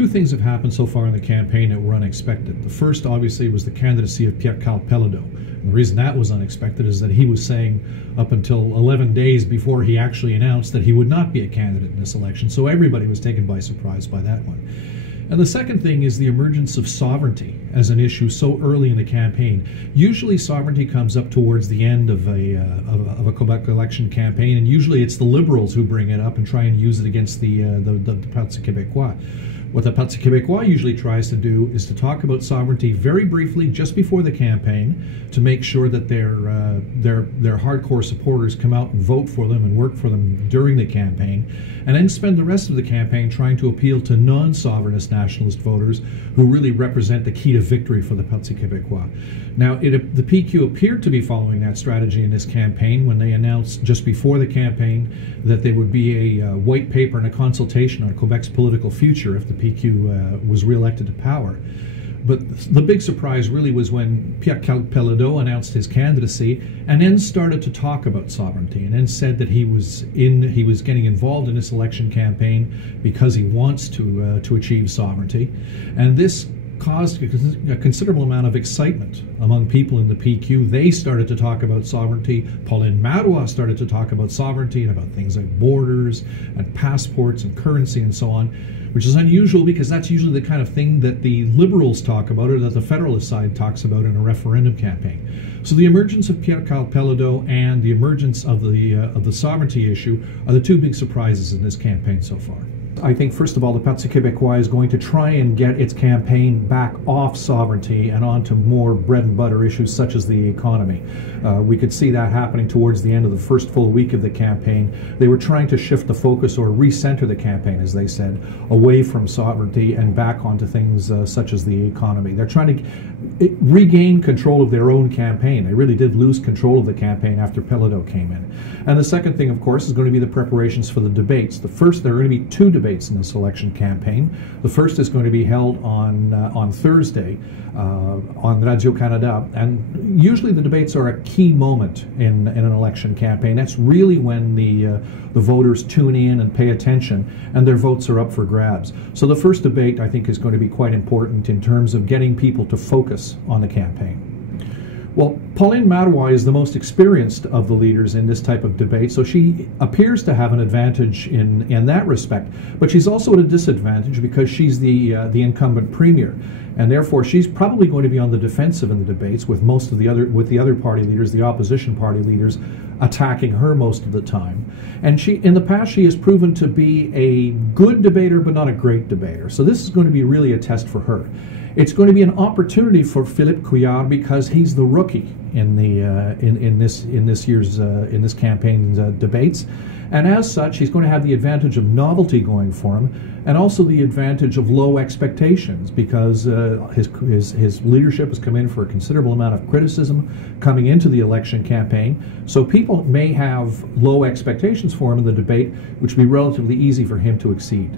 two things have happened so far in the campaign that were unexpected. The first, obviously, was the candidacy of Pierre Karl Peladeau. And the reason that was unexpected is that he was saying up until 11 days before he actually announced that he would not be a candidate in this election. So everybody was taken by surprise by that one. And the second thing is the emergence of sovereignty as an issue so early in the campaign. Usually sovereignty comes up towards the end of a Quebec election campaign, and usually it's the Liberals who bring it up and try and use it against the Parti Québécois. What the Parti Québécois usually tries to do is to talk about sovereignty very briefly just before the campaign to make sure that their hardcore supporters come out and vote for them and work for them during the campaign, and then spend the rest of the campaign trying to appeal to non-sovereignist nationalist voters who really represent the key to victory for the Parti Québécois. Now, the PQ appeared to be following that strategy in this campaign when they announced just before the campaign that there would be a white paper and a consultation on Quebec's political future if the PQ was re-elected to power. But the big surprise really was when Pierre Karl Peladeau announced his candidacy and then started to talk about sovereignty and then said that he was getting involved in this election campaign because he wants to achieve sovereignty. And this caused a considerable amount of excitement among people in the PQ. They started to talk about sovereignty. Pauline Marois started to talk about sovereignty and about things like borders and passports and currency and so on, which is unusual because that's usually the kind of thing that the Liberals talk about or that the Federalist side talks about in a referendum campaign. So the emergence of Pierre Karl Peladeau and the emergence of the sovereignty issue are the two big surprises in this campaign so far. I think, first of all, the Parti Québécois is going to try and get its campaign back off sovereignty and onto more bread and butter issues such as the economy. We could see that happening towards the end of the first full week of the campaign. They were trying to shift the focus or recenter the campaign, as they said, away from sovereignty and back onto things such as the economy. They're trying to regain control of their own campaign. They really did lose control of the campaign after Peladeau came in. And the second thing, of course, is going to be the preparations for the debates. There are going to be two debates in this election campaign. The first is going to be held on Thursday on Radio-Canada, and usually the debates are a key moment in an election campaign. That's really when the voters tune in and pay attention, and their votes are up for grabs. So the first debate, I think, is going to be quite important in terms of getting people to focus on the campaign. Well, Pauline Marois is the most experienced of the leaders in this type of debate, so she appears to have an advantage in that respect. But she's also at a disadvantage because she's the incumbent premier, and therefore she's probably going to be on the defensive in the debates with the other party leaders, the opposition party leaders, attacking her most of the time. And in the past, she has proven to be a good debater, but not a great debater. So this is going to be really a test for her. It's going to be an opportunity for Philippe Couillard because he's the rookie in this campaign's debates, and as such, he's going to have the advantage of novelty going for him, and also the advantage of low expectations because his leadership has come in for a considerable amount of criticism coming into the election campaign. So people may have low expectations for him in the debate, which will be relatively easy for him to exceed.